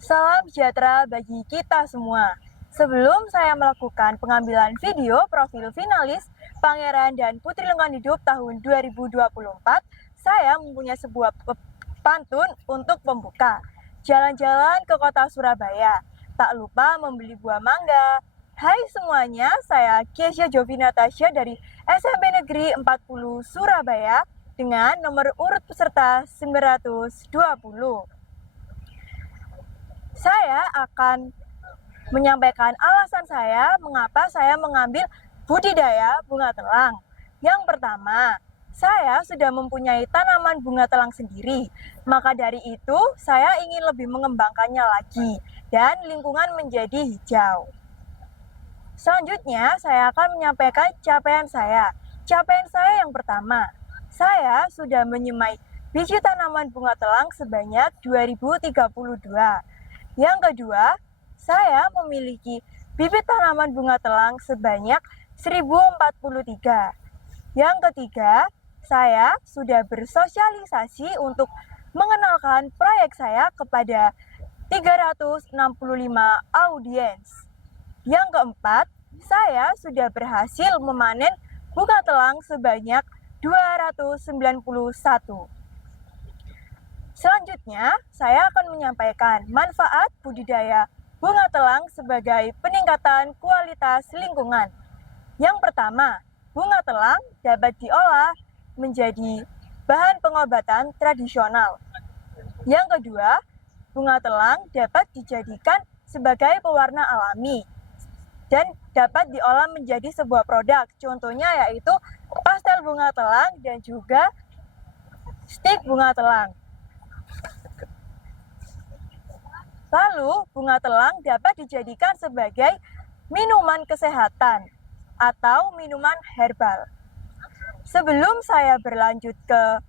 Salam sejahtera bagi kita semua. Sebelum saya melakukan pengambilan video profil finalis Pangeran dan Putri Lengkap Hidup tahun 2024, saya mempunyai sebuah pantun untuk pembuka. Jalan-jalan ke kota Surabaya, tak lupa membeli buah mangga. Hai semuanya, saya Kesha Jovi Natasha dari SMP Negeri 40 Surabaya dengan nomor urut peserta 920. Saya akan menyampaikan alasan saya mengapa saya mengambil budidaya bunga telang. Yang pertama, saya sudah mempunyai tanaman bunga telang sendiri, maka dari itu saya ingin lebih mengembangkannya lagi dan lingkungan menjadi hijau. Selanjutnya, saya akan menyampaikan capaian saya. Capaian saya yang pertama, saya sudah menyemai biji tanaman bunga telang sebanyak 2032. Yang kedua, saya memiliki bibit tanaman bunga telang sebanyak 1043. Yang ketiga, saya sudah bersosialisasi untuk mengenalkan proyek saya kepada 365 audiens. Yang keempat, saya sudah berhasil memanen bunga telang sebanyak 291. Selanjutnya, saya akan menyampaikan manfaat budidaya bunga telang sebagai peningkatan kualitas lingkungan. Yang pertama, bunga telang dapat diolah menjadi bahan pengobatan tradisional. Yang kedua, bunga telang dapat dijadikan sebagai pewarna alami dan dapat diolah menjadi sebuah produk. Contohnya yaitu pastel bunga telang dan juga stik bunga telang. Lalu, bunga telang dapat dijadikan sebagai minuman kesehatan atau minuman herbal. Sebelum saya berlanjut ke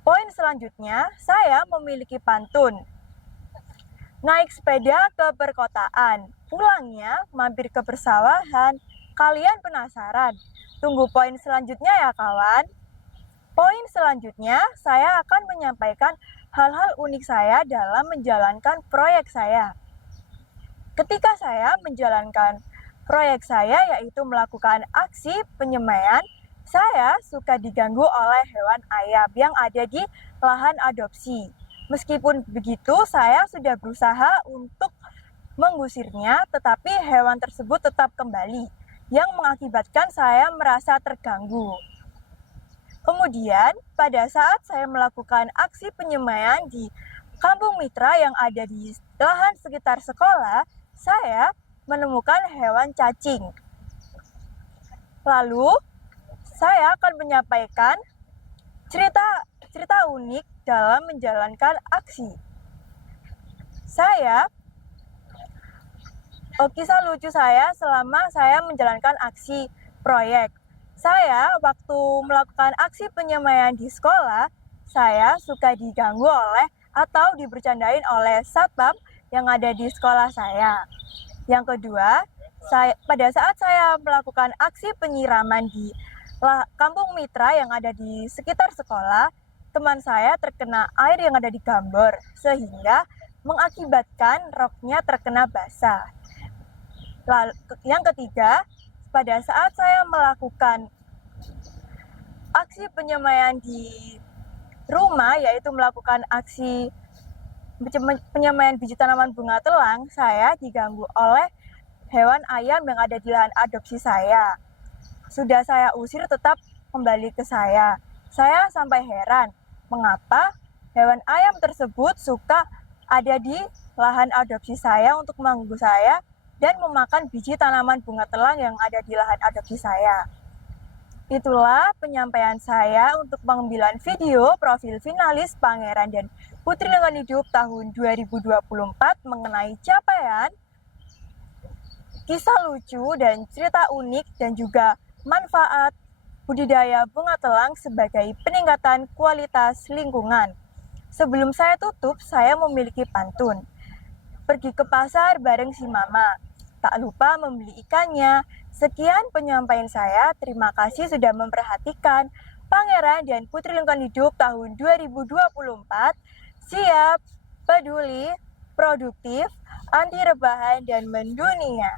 poin selanjutnya, saya memiliki pantun. Naik sepeda ke perkotaan, pulangnya mampir ke persawahan. Kalian penasaran? Tunggu poin selanjutnya ya kawan. Poin selanjutnya, saya akan menyampaikan hal-hal unik saya dalam menjalankan proyek saya. Ketika saya menjalankan proyek saya, yaitu melakukan aksi penyemaian, saya suka diganggu oleh hewan ayam yang ada di lahan adopsi. Meskipun begitu, saya sudah berusaha untuk mengusirnya, tetapi hewan tersebut tetap kembali, yang mengakibatkan saya merasa terganggu. Kemudian, pada saat saya melakukan aksi penyemaian di kampung mitra yang ada di lahan sekitar sekolah, saya menemukan hewan cacing. Lalu, saya akan menyampaikan cerita unik dalam menjalankan aksi. Kisah lucu saya selama saya menjalankan aksi proyek. Saya waktu melakukan aksi penyemaian di sekolah, saya suka diganggu oleh atau dibercandain oleh satpam yang ada di sekolah saya. Yang kedua, pada saat saya melakukan aksi penyiraman di kampung mitra yang ada di sekitar sekolah, teman saya terkena air yang ada di gambor, sehingga mengakibatkan roknya terkena basah. Lalu, yang ketiga, pada saat saya melakukan aksi penyemaian di rumah, yaitu melakukan aksi penyemaian biji tanaman bunga telang, saya diganggu oleh hewan ayam yang ada di lahan adopsi saya. Sudah saya usir tetap kembali ke saya. Saya sampai heran, mengapa hewan ayam tersebut suka ada di lahan adopsi saya untuk mengganggu saya dan memakan biji tanaman bunga telang yang ada di lahan adopsi saya. Itulah penyampaian saya untuk pengambilan video profil finalis Pangeran dan Putri Lengkap Hidup tahun 2024 mengenai capaian, kisah lucu dan cerita unik dan juga manfaat budidaya bunga telang sebagai peningkatan kualitas lingkungan. Sebelum saya tutup, saya memiliki pantun. Pergi ke pasar bareng si mama, tak lupa membeli ikannya. Sekian penyampaian saya, terima kasih sudah memperhatikan. Pangeran dan Putri Lengkap Hidup tahun 2024, siap, peduli, produktif, anti rebahan, dan mendunia.